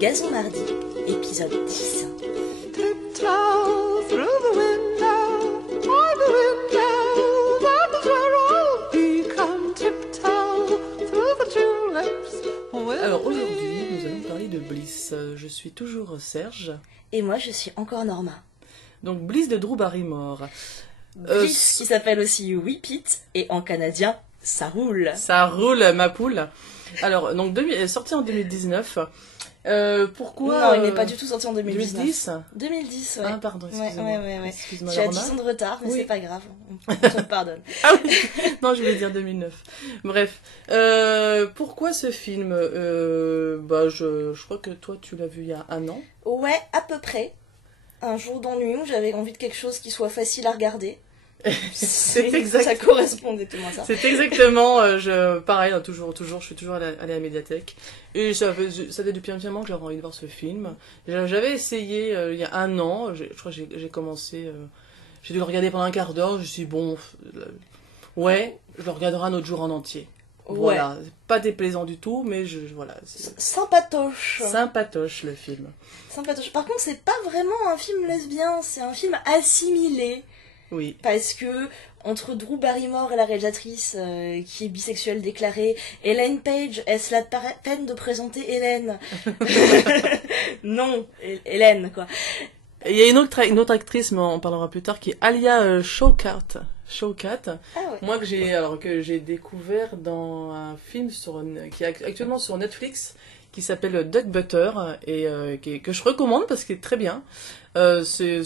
Gazon Mardi, épisode 10. Tiptoe through the window, on the window, that is where I'll be. Come tiptoe through the tulips. Alors aujourd'hui, nous allons parler de Bliss. Je suis toujours Serge. Et moi, je suis encore Norma. Donc Bliss de Drew Barrymore. Bliss, qui s'appelle aussi Whip It, et en canadien, ça roule. Ça roule, ma poule. Alors, donc, sorti en 2019. Pourquoi Non, il n'est pas du tout sorti en 2019. 2010 2010, ouais. Ah, pardon, excusez-moi. Ouais. Excuse-moi, Tu as Norma. 10 ans de retard, mais Oui. c'est pas grave. On te pardonne. Ah oui. Non, je voulais dire 2009. Bref. Pourquoi ce film je crois que toi, tu l'as vu il y a un an. Ouais, à peu près. Un jour d'ennui où j'avais envie de quelque chose qui soit facile à regarder. C'est exact. Ça correspond exactement à ça. C'est exactement, pareil, hein, toujours, je suis toujours allée à la médiathèque. Et ça fait depuis un petit moment que j'avais envie de voir ce film. J'avais essayé il y a un an, je crois que j'ai commencé, j'ai dû le regarder pendant un quart d'heure, je me suis dit, bon, ouais, je le regarderai un autre jour en entier. Voilà, c'est pas déplaisant du tout, mais voilà. Sympatoche. Sympatoche le film. Sympatoche. Par contre, c'est pas vraiment un film lesbien, c'est un film assimilé. Oui. Parce que, entre Drew Barrymore et la réalisatrice, qui est bisexuelle déclarée, Ellen Page, est-ce la peine de présenter Hélène? Non, Hélène, quoi. Et il y a une autre actrice, mais on en parlera plus tard, qui est Alia Shawkat. Ah ouais. Moi que j'ai découvert dans un film qui est actuellement sur Netflix, qui s'appelle Duck Butter, et que je recommande parce qu'il est très bien. C'est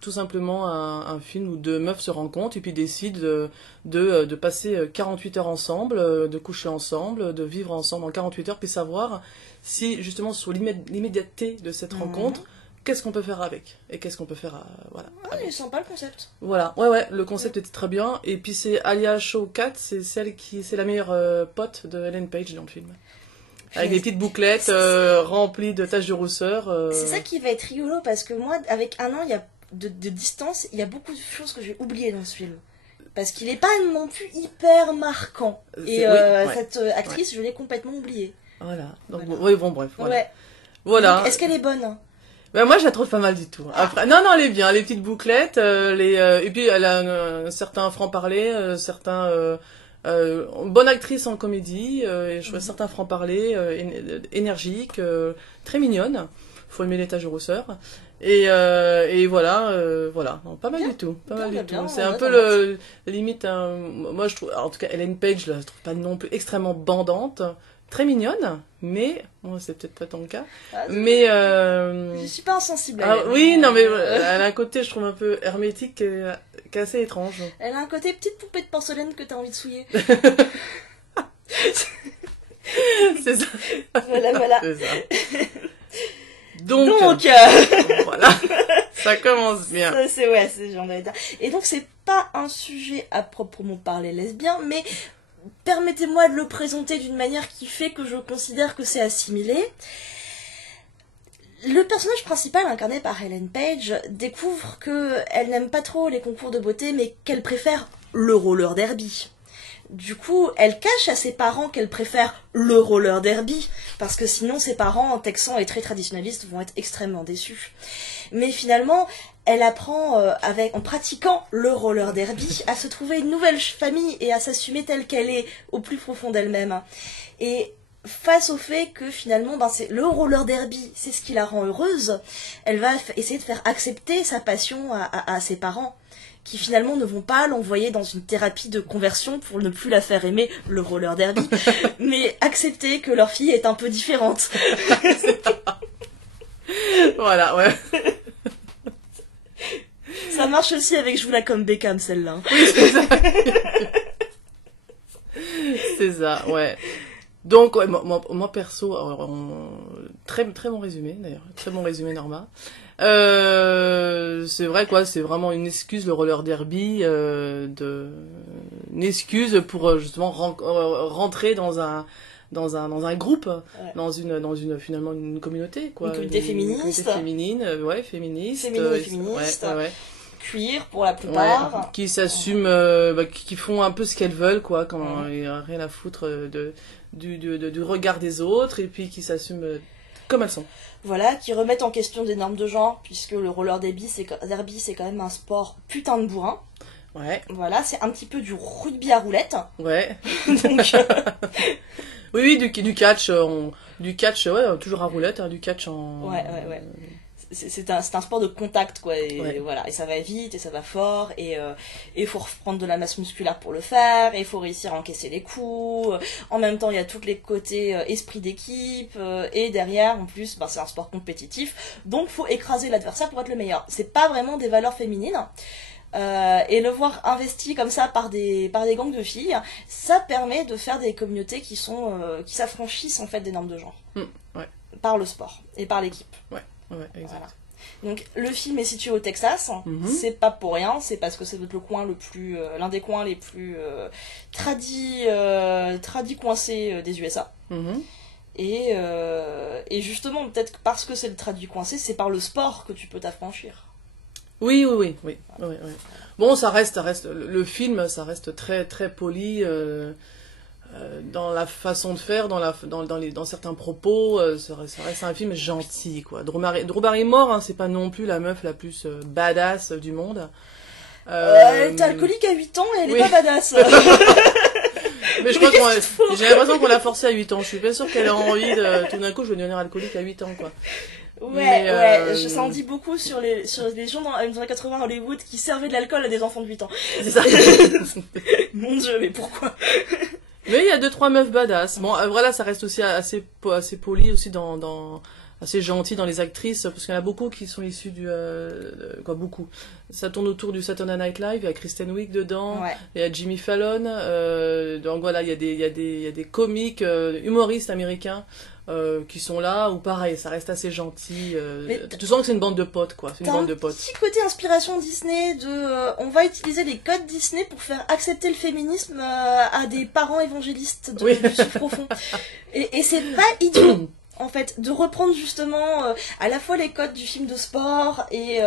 tout simplement un film où deux meufs se rencontrent et puis décident de passer 48 heures ensemble, de coucher ensemble, de vivre ensemble en 48 heures, puis savoir si justement sur l'immédiateté de cette rencontre, qu'est-ce qu'on peut faire avec et qu'est-ce qu'on peut faire voilà. Ah, il est sympa le concept. Voilà, ouais, le concept était très bien. Et puis c'est Alia Shawkat, c'est la meilleure pote de Ellen Page dans le film. Avec des petites bouclettes remplies de taches de rousseur. C'est ça qui va être rigolo, parce que moi, avec un an de distance, il y a beaucoup de choses que j'ai oubliées dans ce film. Parce qu'il n'est pas non plus hyper marquant. Et cette actrice, je l'ai complètement oubliée. Voilà, donc Voilà. oui, bon, bref. Voilà. Ouais. Voilà. Donc, est-ce qu'elle est bonne? Ben, moi, je la trouve pas mal du tout. Après, non, elle est bien. Les petites bouclettes, et puis elle a un certain franc-parler, bonne actrice en comédie, et je trouve certains franc-parler énergiques, très mignonne. Faut aimer les taches de rousseur. Et voilà, non, pas mal Bien. du tout, pas Bien, mal bien, du bien, tout. C'est on un va peu limite, moi je trouve, en tout cas Ellen Page, je la trouve pas non plus extrêmement bandante, très mignonne, mais bon, c'est peut-être pas ton cas. Mais Je suis pas insensible à elle. oui, non mais elle a un côté, je trouve un peu hermétique, qui est assez étrange. Elle a un côté petite poupée de porcelaine que t'as envie de souiller. C'est ça. Voilà. C'est ça. Donc voilà, ça commence bien. Ça, c'est genre de dire. Et donc c'est pas un sujet à proprement parler lesbien, mais permettez-moi de le présenter d'une manière qui fait que je considère que c'est assimilé. Le personnage principal, incarné par Ellen Page, découvre qu'elle n'aime pas trop les concours de beauté, mais qu'elle préfère le roller derby. Du coup, elle cache à ses parents qu'elle préfère le roller derby, parce que sinon ses parents, texans et très traditionnalistes, vont être extrêmement déçus. Mais finalement, elle apprend, en pratiquant le roller derby, à se trouver une nouvelle famille et à s'assumer telle qu'elle est, au plus profond d'elle-même. Et face au fait que finalement, c'est le roller derby, c'est ce qui la rend heureuse, elle va essayer de faire accepter sa passion à ses parents, qui finalement ne vont pas l'envoyer dans une thérapie de conversion pour ne plus la faire aimer le roller derby, mais accepter que leur fille est un peu différente. Voilà, ouais. Ça marche aussi avec Joue-la comme Beckham, celle-là. Oui, c'est ça. C'est ça, ouais. Donc, ouais, moi perso, très, très bon résumé d'ailleurs, très bon résumé Norma. C'est vrai quoi, c'est vraiment une excuse le roller derby, une excuse pour justement rentrer dans un groupe, Ouais. dans une finalement une communauté quoi, Une communauté féministe. Une communauté féminine, féministe, Féminine et féministe. ouais. Cuir pour la plupart. Ouais, qui s'assument, qui font un peu ce qu'elles veulent, quoi, quand il n'y a rien à foutre du regard des autres, et puis qui s'assument comme elles sont. Voilà, qui remettent en question des normes de genre, puisque le roller derby, c'est quand même un sport putain de bourrin. Ouais, Voilà, c'est un petit peu du rugby à roulette. ouais. Donc, Oui, du catch, du catch, ouais, toujours à roulette, hein, du catch en... ouais. C'est un sport de contact, quoi. Et Ouais. voilà, et ça va vite, et ça va fort, et il faut reprendre de la masse musculaire pour le faire, et il faut réussir à encaisser les coups. En même temps, il y a tous les côtés esprit d'équipe, et derrière, en plus, c'est un sport compétitif, donc faut écraser l'adversaire pour être le meilleur. C'est pas vraiment des valeurs féminines. Et le voir investi comme ça par des gangs de filles, ça permet de faire des communautés qui s'affranchissent en fait des normes de genre Ouais, par le sport et par l'équipe. ouais, exact. Voilà. Donc le film est situé au Texas, Mhm. c'est pas pour rien, c'est parce que c'est le coin le plus, l'un des coins les plus tradis coincés des USA. Mhm. Et justement, peut-être que parce que c'est le tradit coincé, c'est par le sport que tu peux t'affranchir. Oui. Bon, ça reste, le film, ça reste très, très poli dans la façon de faire, dans certains propos. Ça reste un film gentil, quoi. Drew Barrymore, hein, c'est pas non plus la meuf la plus badass du monde. Elle est alcoolique à 8 ans et elle oui. est pas badass. Mais je crois j'ai l'impression qu'on l'a forcée à 8 ans. Je suis pas sûre qu'elle ait envie de, tout d'un coup, je vais devenir alcoolique à 8 ans, quoi. Ouais, Mais, ça en dit beaucoup sur les gens dans les années 80 à Hollywood qui servaient de l'alcool à des enfants de 8 ans. C'est ça. Mon dieu, mais pourquoi? Mais il y a 2-3 meufs badass. Bon, voilà, ça reste aussi assez poli aussi assez gentil dans les actrices, parce qu'il y en a beaucoup qui sont issues beaucoup. Ça tourne autour du Saturday Night Live, il y a Kristen Wiig dedans, Ouais. il y a Jimmy Fallon, donc voilà, il y a des comiques, humoristes américains, qui sont là, ou pareil, ça reste assez gentil. Mais Tu sens que c'est une bande de potes, quoi. C'est une T'as un bande de potes. petit côté inspiration Disney on va utiliser les codes Disney pour faire accepter le féminisme à des parents évangélistes Oui. du sud profond. Et c'est pas idiot. En fait, de reprendre justement à la fois les codes du film de sport et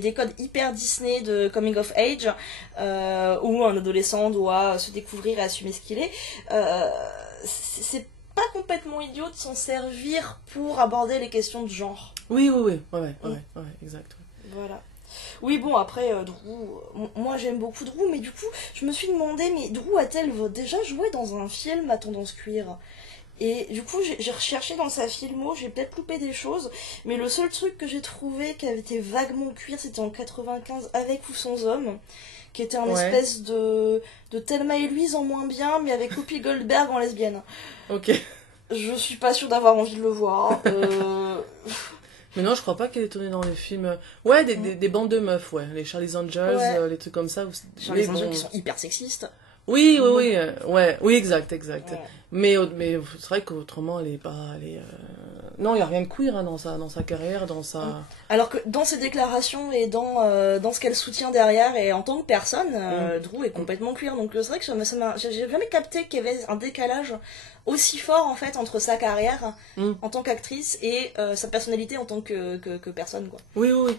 des codes hyper Disney de coming of age, où un adolescent doit se découvrir et assumer ce qu'il est, c'est pas complètement idiot de s'en servir pour aborder les questions de genre. Oui, exact. Voilà. Oui, bon, après, Drew, moi j'aime beaucoup Drew, mais du coup, je me suis demandé, mais Drew a-t-elle déjà joué dans un film à tendance cuir ? Et du coup, j'ai recherché dans sa filmo, j'ai peut-être loupé des choses, mais le seul truc que j'ai trouvé qui avait été vaguement cuir, c'était en 95, Avec ou sans homme, qui était un Ouais. espèce de Thelma et Louise en moins bien, mais avec Whoopi Goldberg en lesbienne. Ok. Je suis pas sûre d'avoir envie de le voir. Mais non, je crois pas qu'elle est tournée dans les films. Ouais, des bandes de meufs, ouais. Les Charlie's Angels, Ouais. les trucs comme ça. Genre les Mais Angels bon. qui sont hyper sexistes. Oui, oui, exact. Ouais. Mais c'est vrai qu'autrement, elle est pas. Non, il y a rien de queer hein, dans sa carrière, dans sa. Alors que dans ses déclarations et dans ce qu'elle soutient derrière et en tant que personne, Drew est complètement queer. Donc c'est vrai que j'ai jamais capté qu'il y avait un décalage aussi fort en fait entre sa carrière en tant qu'actrice et sa personnalité en tant que personne quoi. Oui, ouais.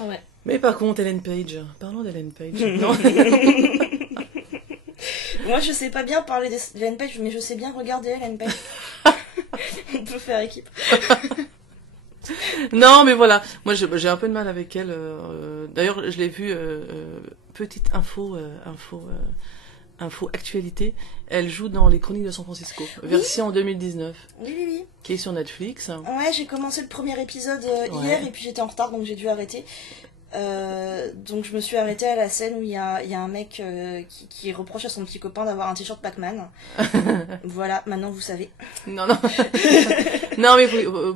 Ouais. Mais par contre, Ellen Page. Parlons d'Ellen Page. Non. Moi je sais pas bien parler d'Ellen Page, mais je sais bien regarder Ellen Page. On peut faire équipe. Non, mais voilà. Moi, j'ai un peu de mal avec elle. D'ailleurs, je l'ai vue. Petite info actualité. Elle joue dans Les Chroniques de San Francisco, version 2019, Oui. qui est sur Netflix. Ouais, j'ai commencé le premier épisode hier et puis j'étais en retard donc j'ai dû arrêter. Donc je me suis arrêtée à la scène où il y a un mec qui reproche à son petit copain d'avoir un t-shirt Pac-Man. Voilà, maintenant vous savez. Non. Non, mais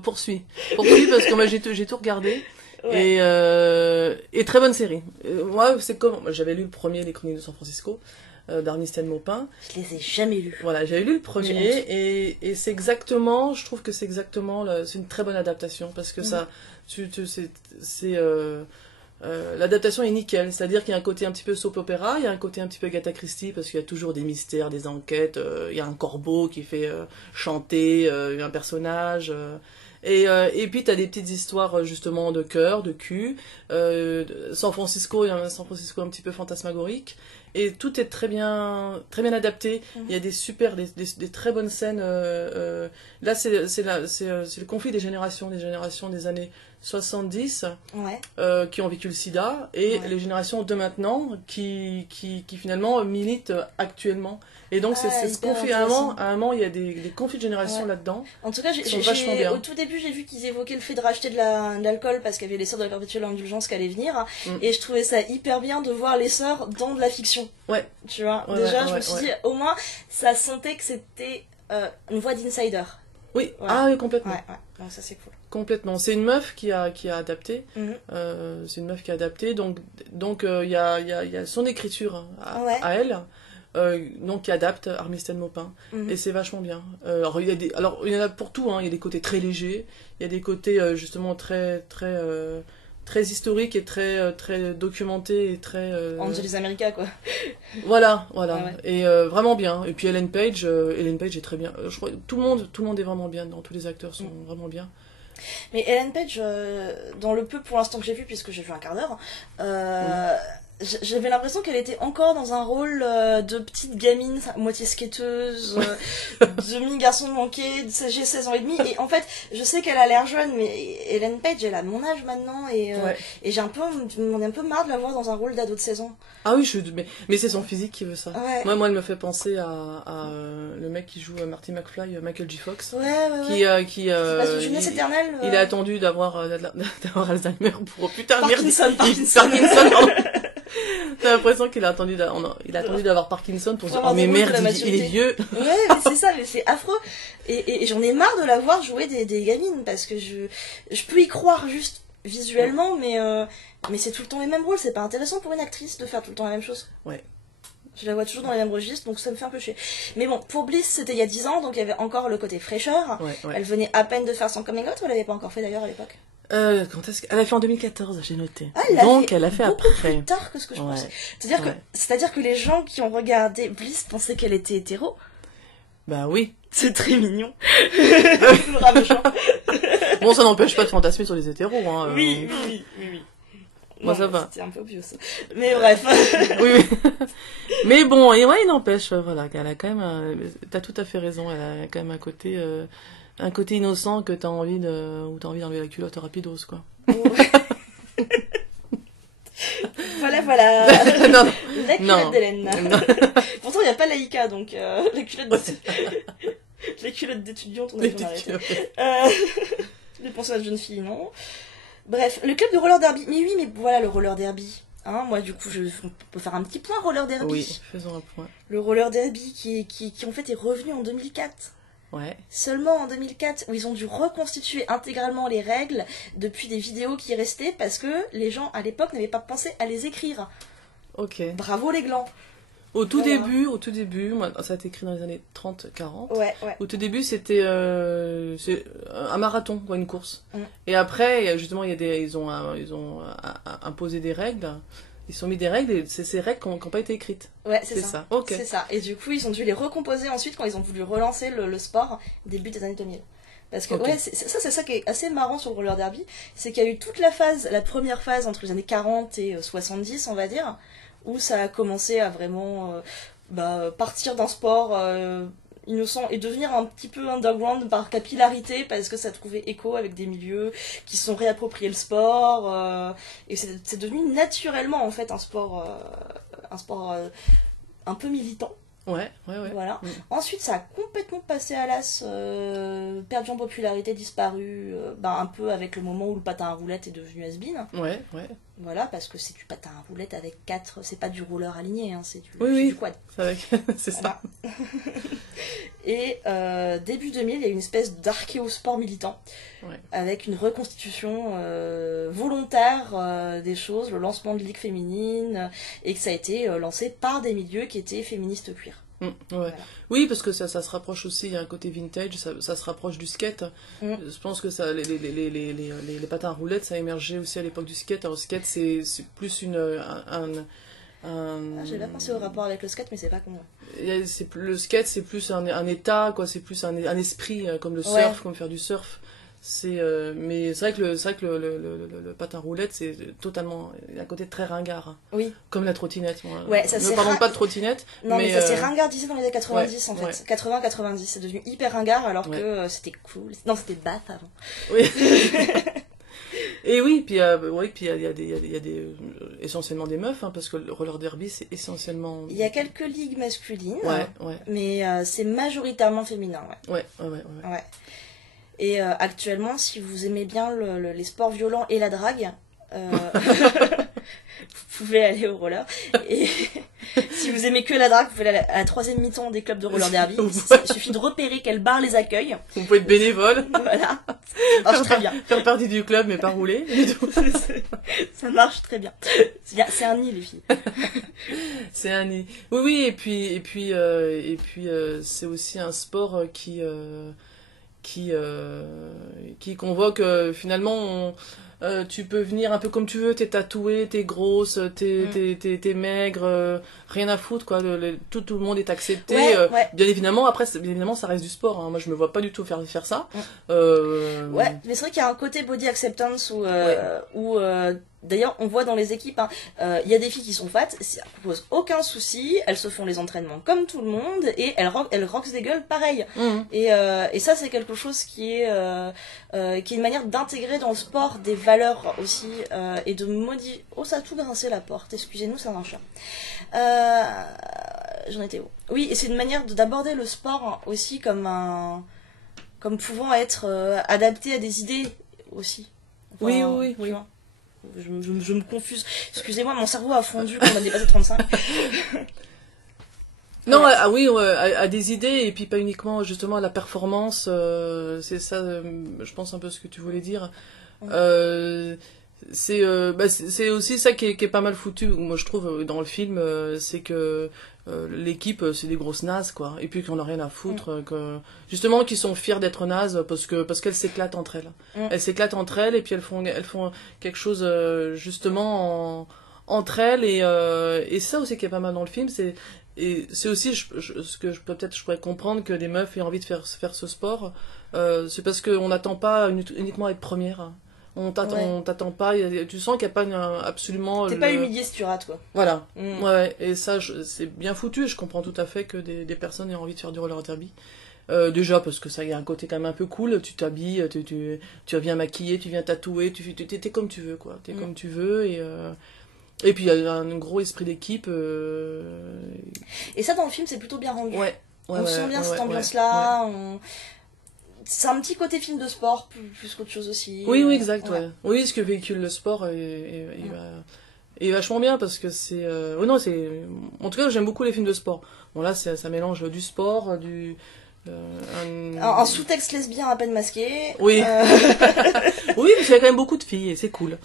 poursuis parce que moi j'ai tout regardé. Ouais. Et très bonne série. Moi, c'est comme j'avais lu le premier Les Chroniques de San Francisco d'Arnistel Maupin. Je les ai jamais lus. Voilà, j'avais lu le premier et c'est exactement, je trouve que c'est exactement, c'est une très bonne adaptation parce que ça, l'adaptation est nickel, c'est-à-dire qu'il y a un côté un petit peu soap opéra, il y a un côté un petit peu Agatha Christie parce qu'il y a toujours des mystères, des enquêtes, il y a un corbeau qui fait chanter un personnage. Et puis t'as des petites histoires justement de cœur, de cul. San Francisco, il y a un San Francisco un petit peu fantasmagorique. Et tout est très bien adapté. Il y a des très bonnes scènes. Là, c'est le conflit des générations des années 70 Ouais. qui ont vécu le sida et Ouais. les générations de maintenant qui finalement militent actuellement. Et donc, c'est ce hyper qu'on fait intéressant. à un moment, il y a des conflits de génération Ouais. là-dedans. En tout cas, Ils sont vachement bien. au tout début, j'ai vu qu'ils évoquaient le fait de racheter de l'alcool parce qu'il y avait les sœurs de la perpétuelle indulgence qui allaient venir. Et je trouvais ça hyper bien de voir les sœurs dans de la fiction. Ouais. Tu vois, Ouais, déjà, ouais, je me ouais, suis ouais. dit, au moins, ça sentait que c'était une voix d'insider. Oui, Ouais. ah oui, complètement. Ouais, ouais. Donc ça, c'est cool. Complètement. C'est une meuf qui a adapté. Mhm. C'est une meuf qui a adapté. Donc il y a son écriture Ouais. à elle. Donc qui adapte Armistène Maupin. Mhm. Et c'est vachement bien. Alors il y en a pour tout, hein. Il y a des côtés très légers, il y a des côtés justement très historiques et très documentés et très Angelis America, quoi. voilà. Ah ouais. Et vraiment bien. Et puis Ellen Page est très bien. Je crois que tout le monde est vraiment bien, tous les acteurs sont vraiment bien. Mais Ellen Page, dans le peu pour l'instant que j'ai vu, puisque j'ai vu un quart d'heure, j'avais l'impression qu'elle était encore dans un rôle de petite gamine, moitié skateuse, de mini-garçon manqué, j'ai 16 ans et demi, et en fait, je sais qu'elle a l'air jeune, mais Ellen Page, elle a mon âge maintenant, et Ouais. j'ai un peu marre de la voir dans un rôle d'ado de 16 ans. Ah oui, mais c'est son physique qui veut ça. Ouais. Moi, elle me fait penser à le mec qui joue Marty McFly, Michael J. Fox, Ouais. qui C'est pas une jeunesse éternelle. il a attendu d'avoir Alzheimer pour putain merde. Parkinson. Pardon. T'as l'impression qu'il a attendu d'avoir Parkinson pour dire Avoir oh mais des mots de merde, la il est maturité. vieux. Ouais, mais c'est ça, mais c'est affreux. Et j'en ai marre de la voir jouer des gamines, parce que je peux y croire juste visuellement, mais c'est tout le temps les mêmes rôles, c'est pas intéressant pour une actrice de faire tout le temps la même chose. Ouais. Je la vois toujours dans les mêmes registres, donc ça me fait un peu chier. Mais bon, pour Bliss, c'était il y a 10 ans, donc il y avait encore le côté fraîcheur. Ouais. Elle venait à peine de faire son coming out, ou elle l'avait pas encore fait d'ailleurs à l'époque? Quand est-ce qu'elle a fait en 2014, j'ai noté. Ah, Donc elle a fait beaucoup après. plus tard que ce que je Ouais. pensais. Ouais. C'est-à-dire que les gens qui ont regardé Bliss pensaient qu'elle était hétéro. Bah oui. C'est très mignon. Le rat méchant. Bon, ça n'empêche pas de fantasmer sur les hétéros. Hein. Oui. Moi, Non, ça va. C'était un peu obvious. Mais bref. Oui. Mais bon, et ouais, il n'empêche, voilà, qu'elle a quand même. T'as tout à fait raison. Elle a quand même un côté innocent que t'as envie d'enlever la culotte rapidos, quoi. Voilà. Non, La non. culotte d'Hélène. Non. Pourtant, il n'y a pas Laïka, donc la culotte d'étudiante, on a dû en arrêter. Les pensionnats de jeunes filles, non. Bref, le club de roller derby. Mais oui, mais voilà le roller derby. Hein, moi, du coup, on peut faire un petit point roller derby. Oui, faisons un point. Le roller derby qui en fait est revenu en 2004. Ouais. Seulement en 2004, où ils ont dû reconstituer intégralement les règles depuis des vidéos qui restaient parce que les gens à l'époque n'avaient pas pensé à les écrire. Ok. Bravo les glands. Au tout Voilà. début, moi, ça a été écrit dans les années 30-40. Ouais. Au tout début, c'était c'est un marathon, quoi, une course. Mm. Et après, justement, ils ont imposé des règles. Ils ont mis des règles et c'est ces règles qui n'ont pas été écrites. Ouais, c'est C'est ça. ça. Ok. C'est ça. Et du coup, ils ont dû les recomposer ensuite quand ils ont voulu relancer le sport début des années 2000. Parce que, Ok. ouais, c'est ça qui est assez marrant sur le roller derby. C'est qu'il y a eu toute la première phase entre les années 40 et 70, on va dire, où ça a commencé à vraiment partir d'un sport innocent et devenir un petit peu underground par capillarité parce que ça trouvait écho avec des milieux qui se sont réappropriés le sport et c'est devenu naturellement en fait un sport un peu militant. Ouais. Voilà. Mm. Ensuite, ça a complètement passé à l'as, perdu en popularité, disparu, un peu avec le moment où le patin à roulettes est devenu has-been. Ouais. Voilà, parce que c'est du patin à roulettes avec 4, c'est pas du roller aligné, hein, c'est Oui. du quad. C'est avec... c'est ça. Voilà. Et début 2000, il y a une espèce d'archéosport militant, Ouais. avec une reconstitution volontaire des choses, le lancement de ligues féminines, et que ça a été lancé par des milieux qui étaient féministes queer. Mm, ouais. Voilà. Oui, parce que ça se rapproche aussi, il y a un côté vintage, ça se rapproche du skate. Mm. Je pense que ça, les patins à roulettes, ça a émergé aussi à l'époque du skate. Alors, le skate, c'est plus J'avais pas pensé au rapport avec le skate, mais c'est pas con. le skate, c'est plus un état, quoi. C'est plus un esprit, comme le surf, comme faire du surf. Mais c'est vrai que le patin roulette, c'est totalement. Il y a un côté très ringard. Hein. Oui. Comme la trottinette. Moi. Ouais, ça, ne parlons pas de trottinette. Non, mais ça s'est ringardisé dans les années 90 ouais, en fait. ouais. 80-90. C'est devenu hyper ringard alors Ouais. que c'était cool. Non, c'était bath avant. Oui. Et oui, puis puis il y a essentiellement des meufs, hein, parce que le roller derby, c'est essentiellement. Il y a quelques ligues masculines. Ouais, ouais. Mais c'est majoritairement féminin, ouais. Ouais. Ouais. Et actuellement, si vous aimez bien les sports violents et la drague, vous pouvez aller au roller. Et si vous aimez que la drague, vous pouvez aller à la troisième mi-temps des clubs de roller derby. Il suffit de repérer quelle barre les accueille. Vous pouvez être bénévole. Voilà. Ça marche très bien. Faire partie du club, mais pas rouler. Ça marche très bien. C'est un nid, les filles. C'est un nid. Oui, et puis c'est aussi un sport qui convoque finalement. Tu peux venir un peu comme tu veux, t'es tatoué, t'es grosse, t'es maigre, rien à foutre, quoi. Tout le monde est accepté. Ouais. Bien évidemment, après, bien évidemment, ça reste du sport. Hein. Moi, je me vois pas du tout faire ça. Ouais, mais c'est vrai qu'il y a un côté body acceptance où d'ailleurs, on voit dans les équipes, il y a des filles qui sont fat, ça pose aucun souci, elles se font les entraînements comme tout le monde et elles roxent des gueules pareil. Et ça, c'est quelque chose qui est une manière d'intégrer dans le sport des valeurs aussi et de modifier. Oh, ça a tout grincé la porte, excusez-nous, c'est un chat. J'en étais où? Oui, et c'est une manière d'aborder le sport aussi comme pouvant être adapté à des idées aussi. Enfin, Oui. tu vois. Je me confuse. Excusez-moi, mon cerveau a fondu quand on a dépassé 35. Non, Ouais. à des idées, et puis pas uniquement justement à la performance, c'est ça, je pense un peu ce que tu voulais dire. C'est aussi ça qui est pas mal foutu, moi je trouve, dans le film, c'est que l'équipe, c'est des grosses nazes, quoi, et puis qu'on a rien à foutre, justement, qui sont fiers d'être nazes parce qu'elles s'éclatent entre elles. Elles s'éclatent entre elles, et puis elles font quelque chose, justement, entre elles, et ça aussi qui est pas mal dans le film, et c'est aussi ce que je pourrais comprendre que les meufs aient envie de faire ce sport, c'est parce qu'on n'attend pas uniquement à être première. On t'attend pas, tu sens qu'il n'y a pas absolument. T'es pas humilié si tu rates, quoi. Voilà. Ouais, et ça, c'est bien foutu, et je comprends tout à fait que des personnes aient envie de faire du roller derby. Déjà, parce que ça y a un côté quand même un peu cool, tu t'habilles, tu viens maquiller, tu viens tatouer, t'es comme tu veux, quoi. T'es comme tu veux, et puis il y a un gros esprit d'équipe. Et ça, dans le film, c'est plutôt bien rendu. On sent bien cette ambiance-là. C'est un petit côté film de sport, plus qu'autre chose aussi. Oui, exact, ouais. Oui, ce que véhicule le sport est vachement bien, parce que c'est... non, en tout cas, j'aime beaucoup les films de sport. Bon, là, ça mélange du sport, un sous-texte lesbien à peine masqué. Oui. Oui, parce qu'il y a quand même beaucoup de filles, et c'est cool.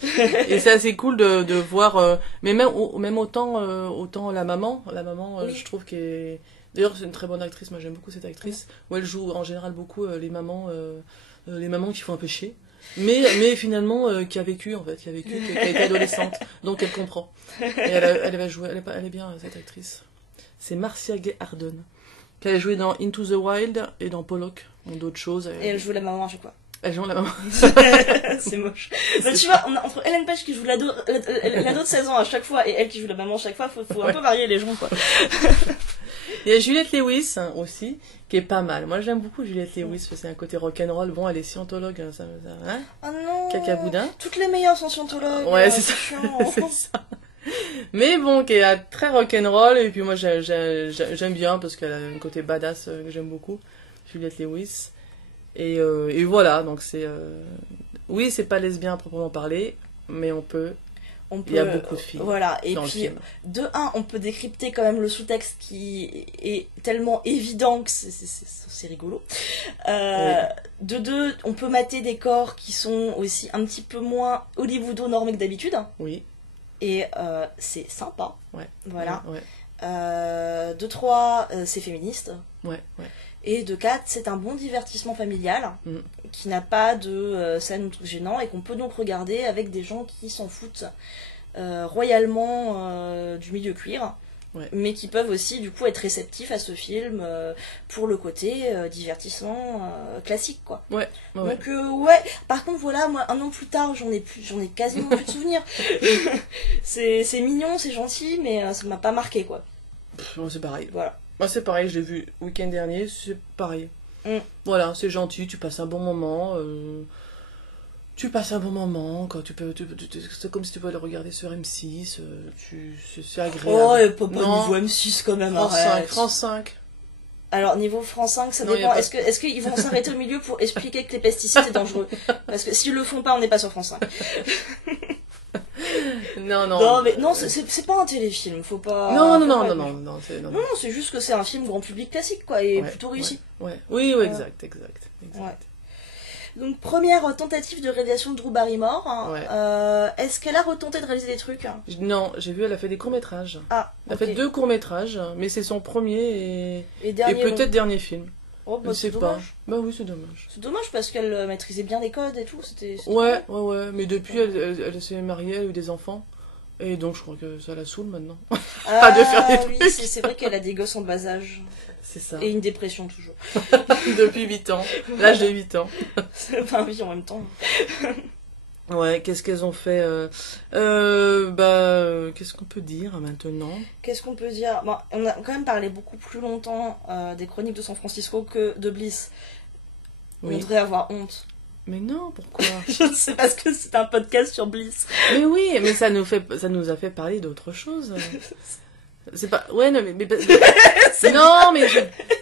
Et c'est assez cool de voir... mais même autant la maman, Oui. je trouve qu'elle est... D'ailleurs, c'est une très bonne actrice, moi j'aime beaucoup cette actrice, où elle joue en général beaucoup les mamans qui font un peu chier, mais finalement qui a vécu, qui a été adolescente, donc elle comprend. Et elle va jouer, elle est bien, cette actrice. C'est Marcia Gay Harden, qui a joué dans Into the Wild et dans Pollock, d'autres choses. Et elle joue la maman à chaque fois. Elle joue la maman. C'est moche. Bah, tu vois, entre Ellen Page qui joue l'ado de 16 ans à chaque fois et elle qui joue la maman à chaque fois, faut un peu varier les gens, quoi. Il y a Juliette Lewis aussi, qui est pas mal. Moi j'aime beaucoup Juliette Lewis, c'est un côté rock'n'roll. Bon, elle est scientologue, hein. Oh non. Cacaboudin. Toutes les meilleures sont scientologues. Ouais, c'est ça. Chiant. C'est ça. Mais bon, qui est très rock'n'roll, et puis moi j'aime bien parce qu'elle a un côté badass que j'aime beaucoup, Juliette Lewis. Et voilà, donc oui, c'est pas lesbien à proprement parler, mais il y a beaucoup de filles. Voilà, et dans puis, le film. de un, on peut décrypter quand même le sous-texte qui est tellement évident que c'est rigolo. De deux, on peut mater des corps qui sont aussi un petit peu moins hollywoodo-normés que d'habitude. Oui. Et c'est sympa. Ouais. Voilà. Ouais. De trois, c'est féministe. Ouais. Et de 4, c'est un bon divertissement familial qui n'a pas de scène ou truc gênant et qu'on peut donc regarder avec des gens qui s'en foutent royalement du milieu cuir Ouais. mais qui peuvent aussi du coup être réceptifs à ce film pour le côté divertissement classique quoi. Ouais. Donc ouais, par contre voilà, moi 1 an plus tard j'en ai quasiment plus de souvenirs. c'est mignon, c'est gentil, mais ça m'a pas marqué quoi. Moi, c'est pareil. Voilà. Moi, c'est pareil, je l'ai vu le week-end dernier, c'est pareil. Mm. Voilà, c'est gentil, tu passes un bon moment. Tu passes un bon moment, quand c'est comme si tu pouvais le regarder sur M6, c'est agréable. Oh, et pas Non. niveau M6 quand même, France 5, arrête. France 5. Alors niveau France 5, ça Non, y a dépend. pas- Est-ce qu'ils vont s'arrêter au milieu pour expliquer que les pesticides c'est dangereux? Parce que s'ils le font pas, on n'est pas sur France 5. Non, non. Non, mais non, c'est pas un téléfilm, faut pas. Non, non, faut non, pas non, abuser. non, c'est non, Non, non, c'est juste que c'est un film grand public classique, quoi, et Ouais, plutôt réussi. Ouais. Oui, oui, exact. Ouais. Donc, première tentative de réalisation de Drew Barrymore. Hein. Ouais. Est-ce qu'elle a retenté de réaliser des trucs? Non, j'ai vu, elle a fait des courts-métrages. Ah, Elle a ok. fait 2 courts-métrages, mais c'est son premier Et et dernier peut-être long. dernier film. Oh, Je bah, sais c'est pas. dommage. Bah oui, c'est dommage. C'est dommage parce qu'elle maîtrisait bien les codes et tout. C'était Ouais, mais depuis, elle s'est mariée, elle a eu des enfants. Et donc, je crois que ça la saule maintenant. Ah, de faire des oui, trucs. c'est vrai qu'elle a des gosses en bas âge. C'est ça. Et une dépression toujours. Depuis 8 ans. L'âge de 8 ans. Enfin, oui, en même temps. Ouais, qu'est-ce qu'elles ont fait qu'est-ce qu'on peut dire maintenant? Qu'est-ce qu'on peut dire? Bon, on a quand même parlé beaucoup plus longtemps des Chroniques de San Francisco que de Bliss. On Oui. devrait avoir honte. Mais non, pourquoi? C'est parce que c'est un podcast sur Bliss. Mais oui, mais ça nous a fait parler d'autre chose. C'est pas... Ouais, non, mais... non, mais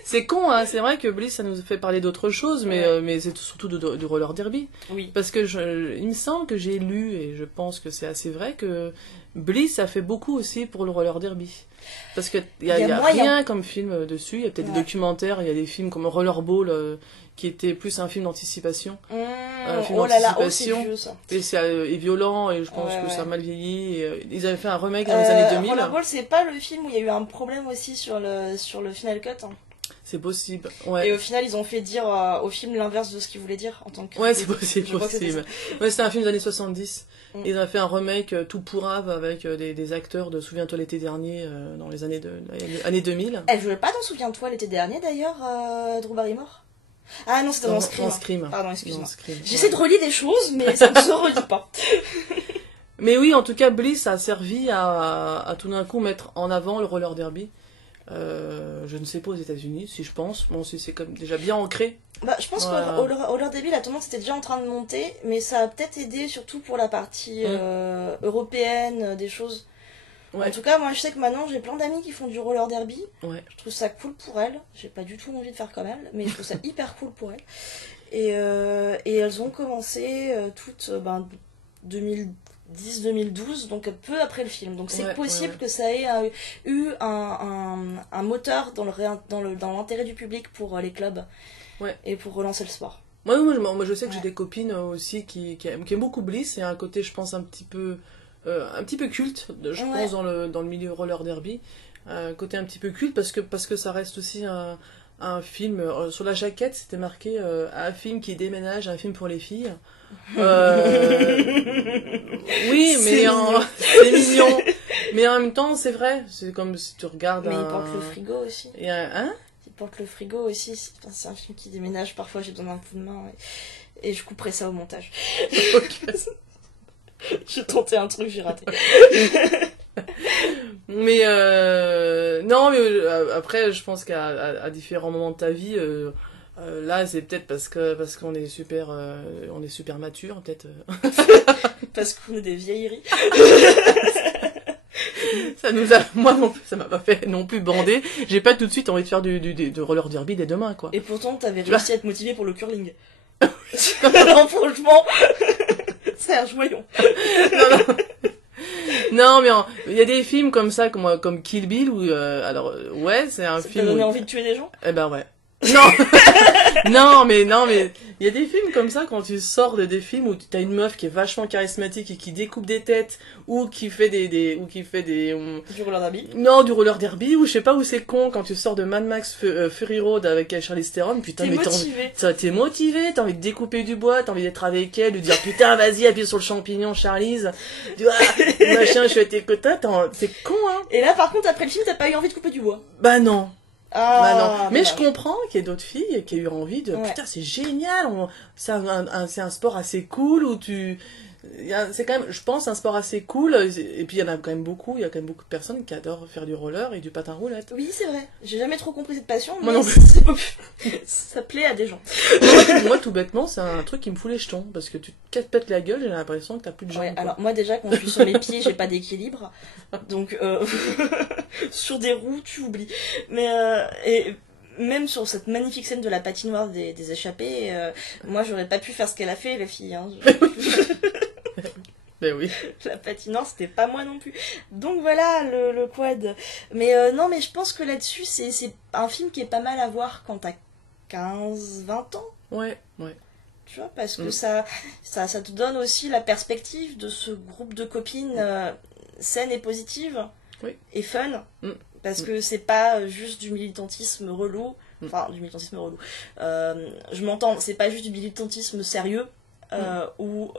c'est con, hein. C'est vrai que Bliss, ça nous fait parler d'autre chose, mais c'est surtout de roller derby. Oui. Parce que il me semble que j'ai lu, et je pense que c'est assez vrai, que Bliss a fait beaucoup aussi pour le roller derby. Parce qu'il y a moyen. rien comme film dessus. Il y a peut-être des documentaires, il y a des films comme Rollerball, qui était plus un film d'anticipation. Un film Oh là là, oh, c'est d'anticipation. vieux ça. Et c'est est violent, et je pense Ouais, que ça a ouais. mal vieilli. Et, ils avaient fait un remake dans les années 2000. Rollerball, c'est pas le film où il y a eu un problème aussi sur le Final Cut. Hein. C'est possible. Et Ouais, au final, ils ont fait dire au film l'inverse de ce qu'il voulait dire en tant que. ouais, c'est possible. Je crois que c'était possible. Ouais, c'était un film des années 70. Mm. Ils ont fait un remake tout pourrave avec des acteurs de Souviens-toi l'été dernier dans les années 2000. Elle jouait pas dans Souviens-toi l'été dernier d'ailleurs, Drew Barrymore? Ah non, c'était dans Scream. Scream. Pardon, excuse-moi. Dans Scream, J'essaie ouais. de relier des choses, mais ça ne se relie pas. Mais oui, en tout cas, Bliss a servi à tout d'un coup mettre en avant le roller derby. Je ne sais pas aux États-Unis, si je pense. Bon, c'est comme déjà bien ancré. Bah, je pense Voilà. qu'au leur début, la tendance était déjà en train de monter, mais ça a peut-être aidé surtout pour la partie européenne des choses. Ouais. En tout cas, moi je sais que maintenant j'ai plein d'amis qui font du roller derby. Ouais. Je trouve ça cool pour elles. J'ai pas du tout envie de faire comme elles, mais je trouve ça hyper cool pour elles. Et elles ont commencé toutes 2010-2012, donc peu après le film. Donc c'est Ouais, possible ouais. que ça ait eu un moteur dans l'intérêt du public pour les clubs Ouais. et pour relancer le sport. Moi, je sais que j'ai Ouais. des copines aussi qui aiment beaucoup Bliss. Il y a un côté, je pense, un petit peu culte, je Ouais. pense, dans le milieu roller derby. Côté un petit peu culte parce que ça reste aussi un film. Sur la jaquette, c'était marqué un film qui déménage, un film pour les filles. Oui, C'est c'est mignon. Mais en même temps, c'est vrai. C'est comme si tu regardes Mais un... il porte le frigo aussi. Hein? Il porte le frigo aussi. C'est un film qui déménage. Parfois j'ai besoin d'un coup de main. Et je couperai ça au montage. J'ai tenté un truc, j'ai raté. Mais non, mais après, je pense qu'à différents moments de ta vie, là, c'est peut-être parce qu'on est super mature, peut-être. Parce qu'on est des vieilleries. Ça moi non plus, ça m'a pas fait non plus bander. J'ai pas tout de suite envie de faire de roller derby dès demain, quoi. Et pourtant, t'avais Tu vois. réussi à être motivé pour le curling. Non, franchement, c'est un joyau. Non, mais il y a des films comme ça, comme Kill Bill, où ouais, c'est un Ça t'a film donné où... envie de tuer des gens? Eh ben ouais. Non, non, mais il y a des films comme ça quand tu sors des films où t'as une meuf qui est vachement charismatique et qui découpe des têtes ou qui fait Du roller derby. non, du roller derby ou je sais pas où c'est con quand tu sors de Mad Max Fury Road avec Charlize Theron, putain T'es mais motivé. t'es motivé, t'as envie de découper du bois, t'as envie d'être avec elle, de dire putain vas-y appuie sur le champignon Charlize, tu vois, machin je suis à tes côtés, c'est con hein. Et là, par contre, après le film, t'as pas eu envie de couper du bois. Bah non. Ah, Bah non. Mais dommage. je comprends qu'il y ait d'autres filles qui aient eu envie de Ouais. putain c'est génial, c'est un sport assez cool où c'est quand même je pense un sport assez cool et puis il y en a quand même beaucoup, il y a quand même beaucoup de personnes qui adorent faire du roller et du patin roulette. Oui, c'est vrai. J'ai jamais trop compris cette passion, Moi mais non plus. ça plaît à des gens. Moi tout bêtement c'est un truc qui me fout les jetons parce que tu te pètes la gueule, j'ai l'impression que t'as plus de jambes. Ouais, quoi. alors moi déjà quand je suis sur mes pieds j'ai pas d'équilibre donc sur des roues tu oublies mais et même sur cette magnifique scène de la patinoire des échappés moi j'aurais pas pu faire ce qu'elle a fait la fille hein. Ben oui. La patinoire c'était pas moi non plus donc voilà le quad mais non mais je pense que là-dessus c'est un film qui est pas mal à voir quand t'as 15-20 ans. Ouais. Tu vois, parce que ça te donne aussi la perspective de ce groupe de copines saines et positives Oui. et fun. Mm. Parce que c'est pas juste du militantisme relou. Enfin, du militantisme relou. Je m'entends, c'est pas juste du militantisme sérieux. Où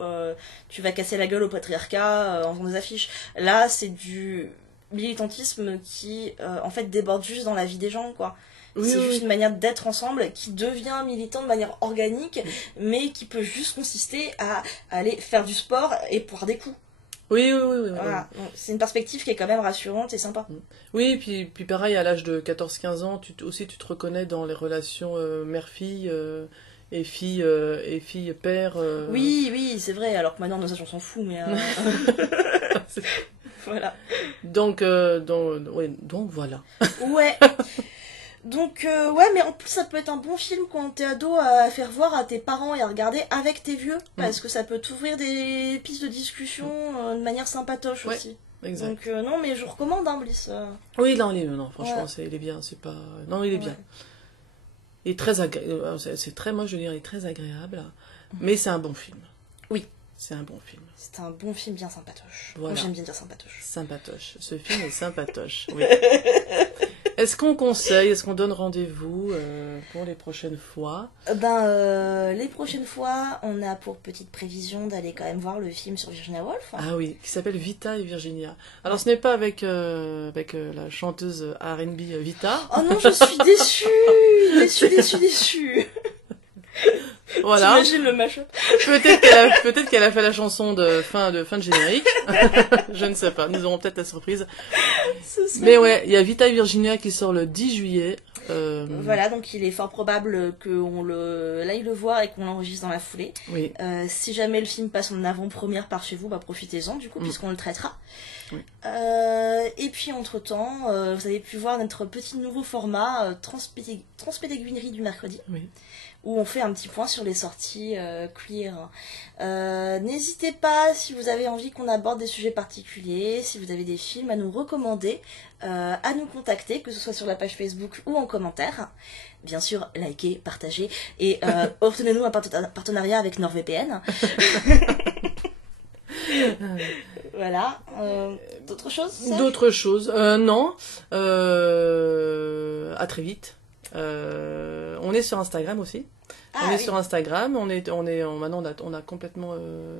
tu vas casser la gueule au patriarcat en faisant des affiches. Là, c'est du militantisme qui, en fait, déborde juste dans la vie des gens, quoi. Oui, C'est oui, juste oui. une manière d'être ensemble qui devient militant de manière organique, mais qui peut juste consister à aller faire du sport et boire des coups. Oui. Voilà. Donc, c'est une perspective qui est quand même rassurante et sympa. Oui, puis pareil, à l'âge de 14-15 ans, tu te reconnais dans les relations mère-fille et fille-père. Oui, c'est vrai, alors que maintenant, nos âges, on s'en fout, mais... voilà. Donc voilà. Ouais. Donc, ouais, mais en plus, ça peut être un bon film quand t'es ado à faire voir à tes parents et à regarder avec tes vieux, parce que ça peut t'ouvrir des pistes de discussion de manière sympatoche Ouais. aussi. Exact. Donc, non, mais je recommande, hein, Bliss. Oui, non, franchement, Ouais. il est bien, c'est pas... Non, il est bien. Ouais. Il est très agréable, c'est très, moi je veux dire, il est très agréable, mais c'est un bon film. Oui. C'est un bon film. C'est un bon film bien sympatoche. Voilà. Moi, j'aime bien dire sympatoche. Sympatoche. Ce film est sympatoche, oui. Est-ce qu'on conseille, est-ce qu'on donne rendez-vous pour les prochaines fois? Les prochaines fois, on a pour petite prévision d'aller quand même voir le film sur Virginia Woolf. Ah oui, qui s'appelle Vita et Virginia. Alors ce n'est pas avec la chanteuse R&B Vita. Oh non, je suis déçue. Voilà. T'imagines le mashup? Peut-être qu'elle a fait la chanson de fin de générique. Je ne sais pas. Nous aurons peut-être la surprise. Mais ouais, il y a Vita et Virginia qui sort le 10 juillet. Voilà, donc il est fort probable qu'on l'aille le voir et qu'on l'enregistre dans la foulée. Oui. Si jamais le film passe en avant-première par chez vous, bah profitez-en du coup, puisqu'on le traitera. Oui. Et puis entre-temps, vous avez pu voir notre petit nouveau format Transpédéguinerie du mercredi. Oui. Où on fait un petit point sur les sorties queer. N'hésitez pas, si vous avez envie qu'on aborde des sujets particuliers, si vous avez des films à nous recommander, à nous contacter, que ce soit sur la page Facebook ou en commentaire. Bien sûr, likez, partagez et obtenez-nous un partenariat avec NordVPN. Voilà. D'autres choses, Serge? D'autres choses. Non. À très vite. On est sur Instagram aussi. On est sur Instagram. Maintenant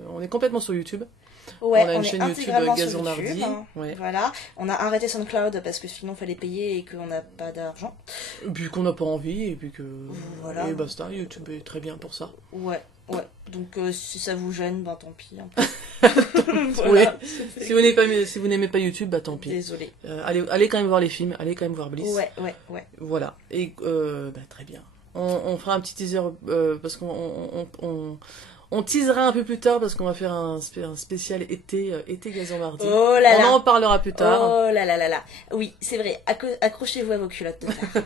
on est complètement sur YouTube. Ouais, on a une est chaîne YouTube intégralement Gazon sur YouTube, Mardi. hein. Ouais. Voilà. On a arrêté SoundCloud parce que sinon fallait payer et qu'on n'a pas d'argent. Et puis qu'on n'a pas envie et puis que voilà. et basta. YouTube est très bien pour ça. Ouais. Donc si ça vous gêne, ben tant pis. Hein. Voilà. Oui. Si vous n'aimez pas YouTube, bah tant pis. Désolé. Allez quand même voir les films. Allez quand même voir Bliss. Ouais. Voilà. Et très bien. On fera un petit teaser parce on teasera un peu plus tard parce qu'on va faire un spécial été Gazon Mardi. Oh là là. On en parlera plus tard. Oh là là là là. Oui, c'est vrai. Accrochez-vous à vos culottes de fer.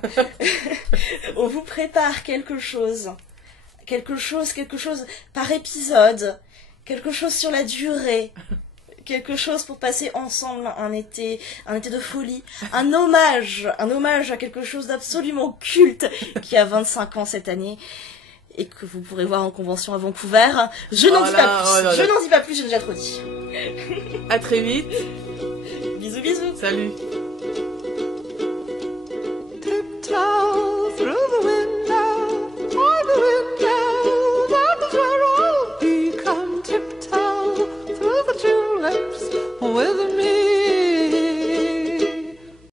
On vous prépare quelque chose par épisode. Quelque chose sur la durée. quelque chose pour passer ensemble un été de folie, un hommage à quelque chose d'absolument culte qui a 25 ans cette année et que vous pourrez voir en convention à Vancouver. Je n'en dis pas plus, je n'en dis pas plus, j'ai déjà trop dit. À très vite. Bisous bisous. Salut.